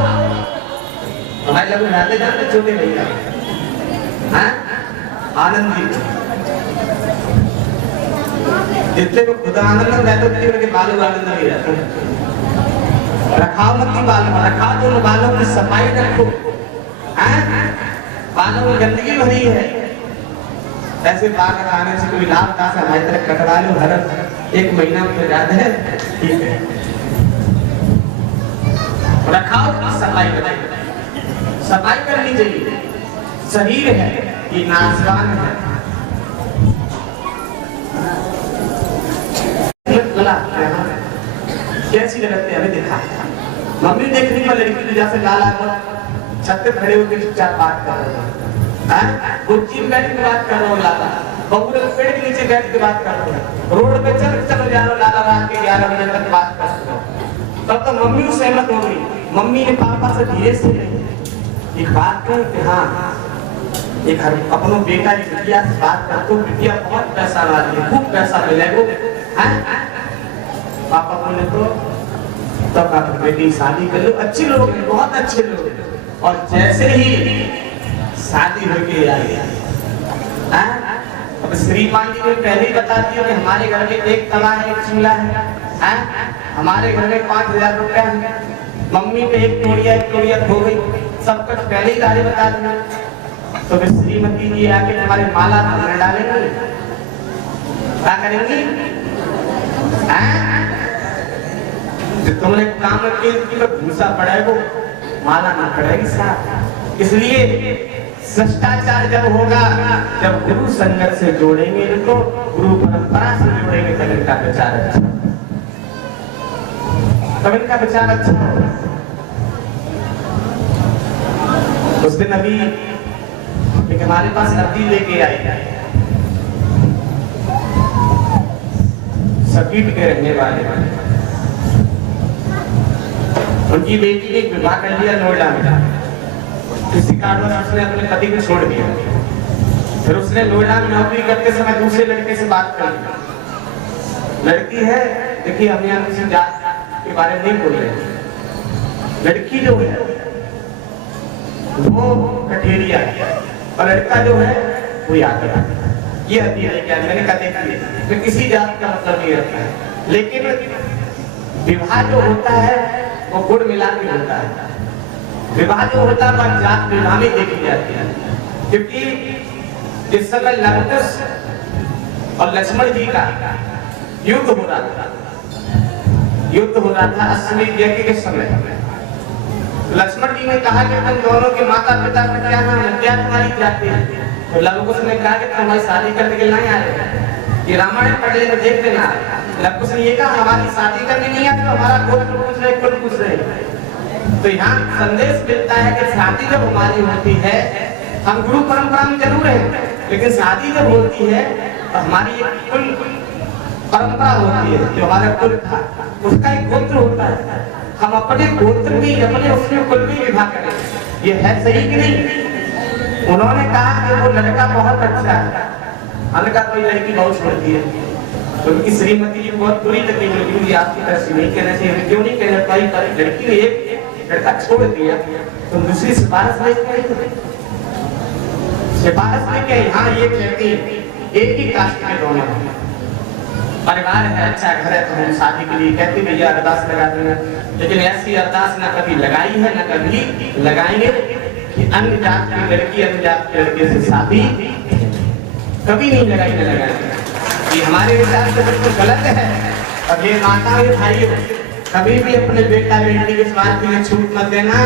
हमारे लोग रहते जाते छोटे भैया आनंद जी, जितने को खुदा आनंद रहते उतने उनके बालों का आनंद नहीं रहता। रखाओ मत बाल, रखाओ तो बालों की सफाई रखो, बालों में गंदगी भरी है, ऐसे बाल रखाने से कोई लाभ कहाँ से? हमारी तरह कटवा लो हर एक महीना में ज्यादा है, ठीक है, रखाओ की सफाई करें, सफाई करनी चाहिए। शरीर है कि नाशवान है, कैसी लगती है हमें देखा, मम्मी देखने पर लड़की की जैसे लाला छत पे खड़े होकर चुपचाप बात कर रहे हो, कुर्सी में बैठ के बात कर रहे हो लाला, बहू लोग पेड़ के नीचे बैठ के बात करते हैं, रोड पे चलो जा रहा लाला रात के 11 बजे तक बात करते हो। तब तो मम्मी सहमत हो गई। मम्मी ने पापा से धीरे से एक बात कही कि हाँ एक अपनों बेटा की बिटिया से बात कर, तो बिटिया बहुत पैसा वाली है, खूब पैसा मिलेगा। पापा बोले तो तब आप बेटी शादी कर लो, अच्छे लोग हैं, बहुत अच्छे लोग हैं। और जैसे ही शादी होके आई, अब श्रीमान जी ने पहले ही बता दिया कि हमारे घर में एक तवा है, एक चूल्हा है, हमारे घर में 5000 रुपया है, मम्मी पे एक तोड़िया हो गई, सब कुछ पहले ही गाड़ी बता दिया। तो फिर श्रीमती जी आके तुम्हारे माला भर डालेंगे, क्या करेंगी? तुमने काम किया भूसा पड़ेगा, माला ना पड़ेगी साहब। इसलिए शिष्टाचार जब होगा, जब गुरु संगत से जोड़ेंगे इनको, गुरु परंपरा से जोड़ेंगे, तब इनका विचार अच्छा, तब इनका विचार अच्छा होगा। उस दिन अभी एक हमारे पास अर्जी लेके आई, सकीट के रहने वाले, उनकी बेटी ने विवाह कर लिया नोएडा में। किसी कारणवश उसने अपने पति को छोड़ दिया, फिर उसने नोएडा में नौकरी करते समय दूसरे लड़के से बात कर ली। लड़की है, देखिए हम यहाँ किसी जात के बारे में नहीं बोल रहे, लड़की जो है वो कठेरिया है और लड़का जो है वो यादव है। ये अति है क्या, मैंने कहा देखिए तो किसी जात का मतलब नहीं रखा है, लेकिन विवाह जो होता है वो गुड़ मिला के होता है। विवाह जो होता है जात विवाह में देखी जाती है, क्योंकि जिस समय लंकुश और लक्ष्मण जी का युद्ध हो रहा था, अश्वमेध यज्ञ के समय, लक्ष्मण जी ने कहा कि तुम दोनों के माता पिता का क्या नाम है, क्या तुम्हारी जाति है? तो लंकुश ने कहा कि तुम्हारी शादी करने के नहीं आए, ये रामायण पढ़ लेना देख लेना। लंकुश ने ये कहा हमारी शादी करने नहीं आती, तो हमारा गोत्र पूछ रहे, कुल पूछ रहे। तो यहाँ संदेश मिलता है कि शादी जब हमारी होती है, हम गुरु परंपरा में जरूर हैं, लेकिन शादी जब होती है तो हमारी एक कुल परंपरा होती है, जो हमारा कुल था उसका एक गोत्र होता है। हम अपने गोत्र में अपने उसमें कुल में विवाह करें, ये है सही कि नहीं? उन्होंने कहा कि वो लड़का बहुत अच्छा है, हमने कहा कोई लड़की बहुत छोड़ती है, तो उनकी श्रीमती जी बहुत बुरी लगी, बोली आपकी तरफ से नहीं कहना चाहिए, क्यों नहीं कहना चाहिए? लड़की ने एक लड़का छोड़ दिया, तो दूसरी सिफारिश लेके हाँ ये कहती एक ही कास्ट के दोनों परिवार है, अच्छा घर है, तो हम शादी के लिए कहते भैया अरदास लगा देना, लेकिन ऐसी अरदास ना कभी लगाई है ना कभी लगाएंगे कि अन्य जात की लड़की अन्य जात के लड़के से शादी कभी नहीं लगाई ना लगाएंगे। ये हमारे विचार से बिल्कुल गलत है। अब ये माता और भाइयों कभी भी अपने बेटा बेटी के स्वार्थ के लिए छूट मत देना,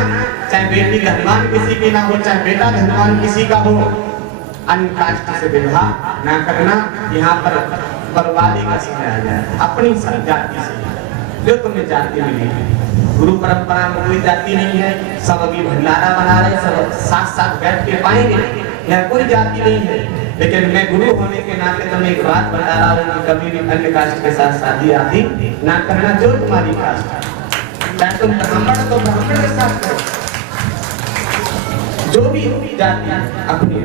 चाहे बेटी धनवान किसी की ना हो, चाहे बेटा धनवान किसी का हो, अन्य कास्ट से विवाह ना करना। यहाँ पर बर्बादी का समय आ जाए अपनी जाति से, जो तुम्हें जाति मिली। गुरु परंपरा में कोई जाति नहीं है, सब अभी भंडारा बना रहे, सब साथ साथ बैठ के पाएंगे, यहाँ कोई जाति नहीं है। लेकिन मैं गुरु होने के नाते तुम्हें एक बात बता रहा हूँ कि कभी भी अन्य कास्ट के साथ शादी आदि ना करना, जो तुम्हारी कास्ट है, चाहे तुम ब्राह्मण तो ब्राह्मण के साथ करो, जो भी जाति अपनी।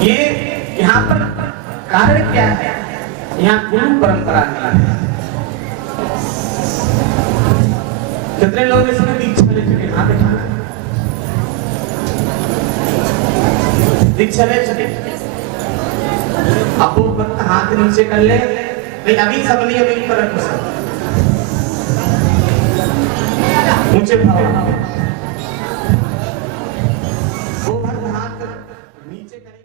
ये यहाँ पर कारण क्या है? यहाँ गुरु परंपरा नहीं है। कितने लोग इसमें दीक्षा ले चुके? हाँ देखा दीक्षा ले चुके, अब वो हाथ नीचे कर ले, अभी सब नहीं, अभी पर रखो सब ऊंचे भाव, वो हाथ नीचे करे।